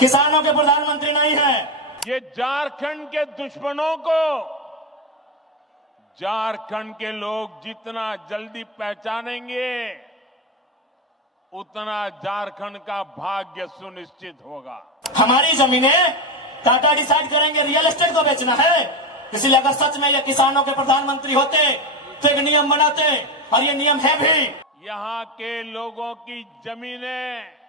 किसानों के प्रधानमंत्री नहीं है। ये झारखंड के दुश्मनों को झारखंड के लोग जितना जल्दी पहचानेंगे उतना झारखंड का भाग्य सुनिश्चित होगा। हमारी जमीनें टाटा डिसाइड करेंगे रियल एस्टेट को बेचना है, इसलिए अगर सच में ये किसानों के प्रधानमंत्री होते तो एक नियम बनाते, और ये नियम है भी। यहाँ के लोगों की जमीनें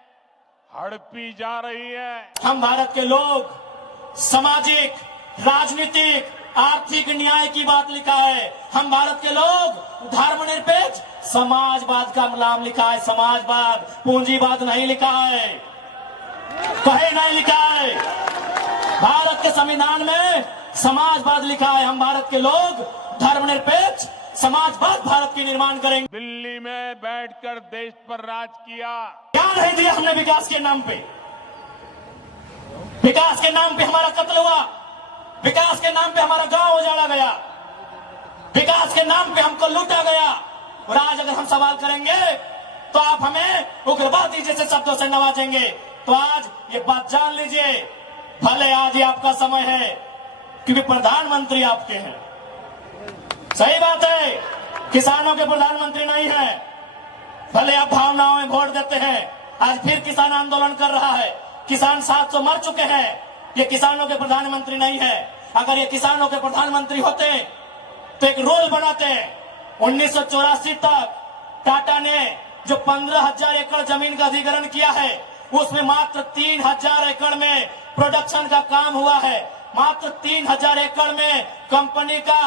हड़पी जा रही है। हम भारत के लोग सामाजिक, राजनीतिक, आर्थिक न्याय की बात लिखा है। हम भारत के लोग धर्मनिरपेक्ष समाजवाद का नाम लिखा है। समाजवाद, पूंजीवाद नहीं लिखा है, कहीं नहीं लिखा है। भारत के संविधान में समाजवाद लिखा है। हम भारत के लोग धर्मनिरपेक्ष समाजवाद भारत की निर्माण करेंगे। दिल्ली में बैठकर देश पर राज किया। क्या नहीं दिया हमने विकास के नाम पे? विकास के नाम पे हमारा कत्ल हुआ, विकास के नाम पे हमारा गांव उजाड़ा गया, विकास के नाम पे हमको लूटा गया। और आज अगर हम सवाल करेंगे तो आप हमें उग्रवादी जैसे शब्दों से नवाजेंगे। तो आज ये बात जान लीजिए, भले आज ये आपका समय है क्योंकि प्रधानमंत्री आपके हैं। सही बात है, किसानों के प्रधानमंत्री नहीं है। भले आप भावनाओं में वोट देते हैं, आज फिर किसान आंदोलन कर रहा है। किसान 700 मर चुके हैं। ये किसानों के प्रधानमंत्री नहीं है। अगर ये किसानों के प्रधानमंत्री होते तो एक रूल बनाते। 1984 तक टाटा ने जो 15,000 एकड़ जमीन का अधिग्रहण किया है, उसमें मात्र 3,000 एकड़ में प्रोडक्शन का काम हुआ है। मात्र 3,000 एकड़ में कंपनी का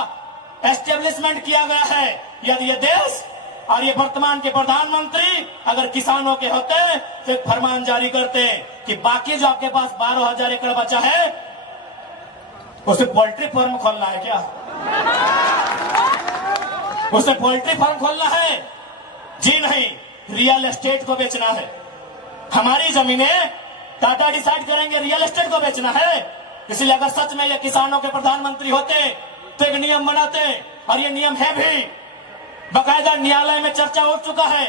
एस्टेब्लिशमेंट किया गया है। यदि ये देश और ये वर्तमान के प्रधानमंत्री अगर किसानों के होते तो एक फरमान जारी करते कि बाकी जो आपके पास 12,000 एकड़ बचा है उसे पोल्ट्री फार्म खोलना है। क्या उसे पोल्ट्री फार्म खोलना है? जी नहीं, रियल एस्टेट को बेचना है। हमारी जमीनें टाटा डिसाइड करेंगे रियल एस्टेट को बेचना है। इसलिए अगर सच में ये किसानों के प्रधानमंत्री होते तो एक नियम बनाते, और ये नियम है भी। बकायदा न्यायालय में चर्चा हो चुका है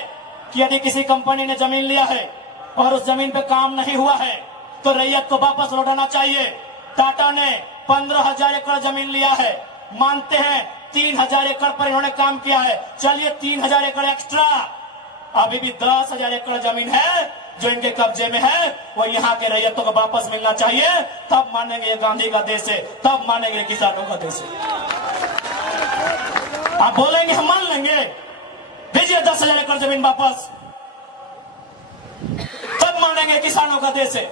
कि यदि किसी कंपनी ने जमीन लिया है और उस जमीन पे काम नहीं हुआ है तो रैयत को वापस लौटाना चाहिए। टाटा ने 15,000 एकड़ जमीन लिया है, मानते हैं 3,000 एकड़ पर इन्होंने काम किया है। चलिए 3,000 एकड़ एक्स्ट्रा, अभी भी 10,000 एकड़ जमीन है जो इनके कब्जे में है, वो यहाँ के रैयतों को वापस मिलना चाहिए। तब मानेंगे ये गांधी का देश है, तब मानेंगे किसानों का देश है। आप बोलेंगे हम मान लेंगे, दीजिए 10,000 एकड़ जमीन वापस, तब मानेंगे किसानों का देश है,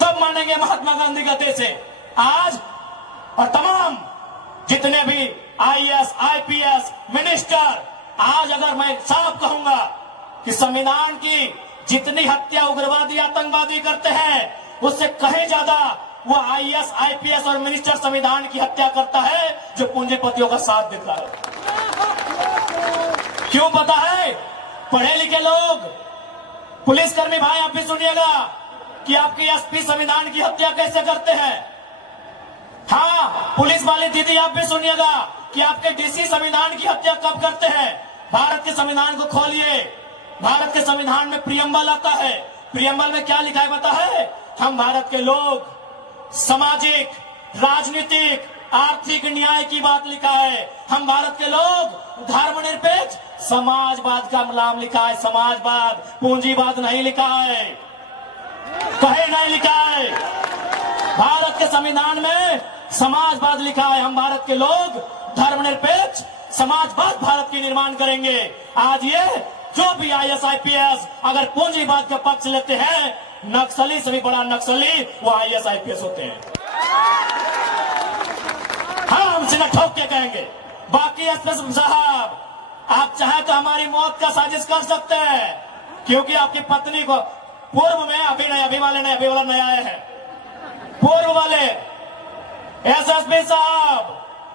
तब मानेंगे महात्मा गांधी का देश है। आज और तमाम जितने भी IAS, IPS मिनिस्टर, आज अगर मैं साफ कहूंगा कि संविधान की जितनी हत्या उग्रवादी आतंकवादी करते हैं उससे कहीं ज्यादा वो IAS, IPS और मिनिस्टर संविधान की हत्या करता है जो पूंजीपतियों का साथ देता है। क्यों पता है? पढ़े लिखे लोग, पुलिसकर्मी भाई आप भी सुनिएगा कि आपके SP संविधान की हत्या कैसे करते हैं। हाँ, पुलिस वाली दीदी आप भी सुनिएगा कि आपके DC संविधान की हत्या कब करते हैं। भारत के संविधान को खोलिए, भारत के संविधान में प्रियम्बल आता है। प्रियम्बल में क्या लिखा है पता है? हम भारत के लोग सामाजिक, राजनीतिक, आर्थिक न्याय की बात लिखा है। हम भारत के लोग धर्मनिरपेक्ष समाजवाद का नाम लिखा है। समाजवाद, पूंजीवाद नहीं लिखा है, कहीं नहीं लिखा है। भारत के संविधान में समाजवाद लिखा है। हम भारत के लोग धर्मनिरपेक्ष समाजवाद भारत की निर्माण करेंगे। आज ये जो भी IAS, IPS अगर पूंजीवाद का पक्ष लेते हैं, नक्सली से भी बड़ा नक्सली वो IAS, IPS होते हैं। हाँ, हम सीधा ठोक के कहेंगे। बाकी SP साहब, आप चाहे तो हमारी मौत का साजिश कर सकते हैं, क्योंकि आपकी पत्नी को पूर्व में, अभी नहीं, अभी वाले नहीं, अभी वाला नया आए हैं, पूर्व वाले SSP साहब,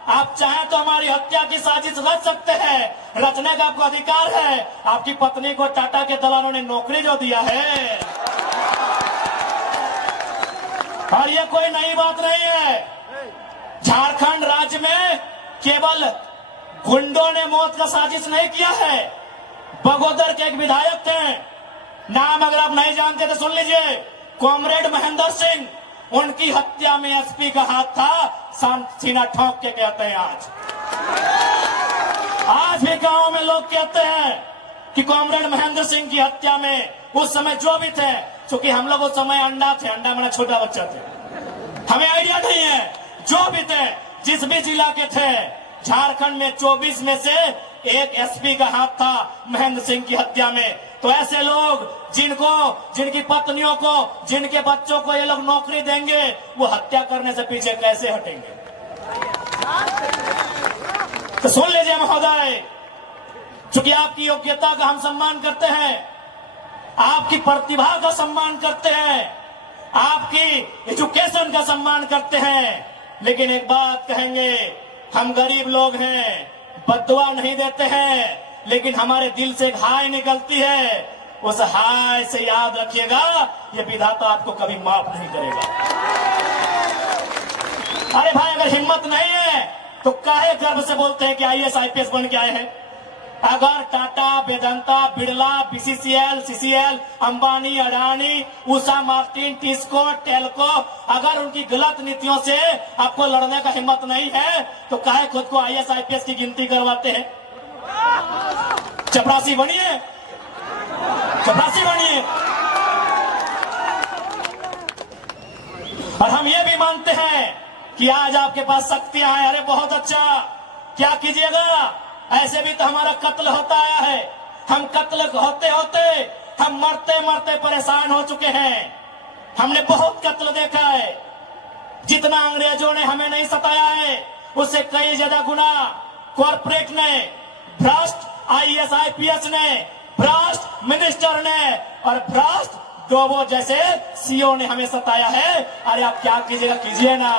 आप चाहे तो हमारी हत्या की साजिश रच सकते हैं, रचने का आपको अधिकार है। आपकी पत्नी को टाटा के दलालों ने नौकरी जो दिया है, और ये कोई नई बात नहीं है। झारखंड राज्य में केवल गुंडों ने मौत का साजिश नहीं किया है। बगोदर के एक विधायक थे, नाम अगर आप नहीं जानते तो सुन लीजिए, कॉमरेड महेंद्र सिंह, उनकी हत्या में एसपी का हाथ था, सीना ठोक के कहते हैं आज भी गांव में लोग कहते हैं कि कॉमरेड महेंद्र सिंह की हत्या में उस समय जो भी थे, क्योंकि हम लोग उस समय अंडा थे, अंडा मेरा छोटा बच्चा थे, हमें आइडिया नहीं है, जो भी थे, जिस भी जिला के थे, झारखंड में 24 में से एक एसपी का हाथ था महेंद्र सिंह की हत्या में। तो ऐसे लोग जिनकी पत्नियों को, जिनके बच्चों को ये लोग नौकरी देंगे, वो हत्या करने से पीछे कैसे हटेंगे? तो सुन लीजिए महोदय, चूंकि आपकी योग्यता का हम सम्मान करते हैं, आपकी प्रतिभा का सम्मान करते हैं, आपकी एजुकेशन का सम्मान करते हैं, लेकिन एक बात कहेंगे, हम गरीब लोग हैं, बद्दुआ नहीं देते हैं, लेकिन हमारे दिल से एक हाय निकलती है, उस हाय से याद रखिएगा, ये विधाता आपको कभी माफ नहीं करेगा। अरे भाई, अगर हिम्मत नहीं है तो काहे गर्व से बोलते हैं कि आईएएस आईपीएस बन के आए हैं? अगर Tata, Vedanta, Birla, BCCL, CCL, Ambani, Adani, Usha Martin, TISCO, Telco, अगर उनकी गलत नीतियों से आपको लड़ने का हिम्मत नहीं है तो काहे खुद को आईएएस आईपीएस की गिनती करवाते हैं? चपरासी बनिए, चपरासी बनिए। और हम ये भी मानते हैं कि आज आपके पास शक्तियां हैं, अरे बहुत अच्छा, क्या कीजिएगा, ऐसे भी तो हमारा कत्ल होता आया है, हम कत्ल होते होते हम मरते मरते परेशान हो चुके हैं, हमने बहुत कत्ल देखा है, जितना अंग्रेजों ने हमें नहीं सताया है उससे कई ज्यादा गुना कॉर्पोरेट ने, भ्रष्ट आईएएस आईपीएस ने, भ्रष्ट मिनिस्टर ने और भ्रष्ट डोबो जैसे सीओ ने हमें सताया है। अरे आप क्या कीजिएगा, कीजिए ना।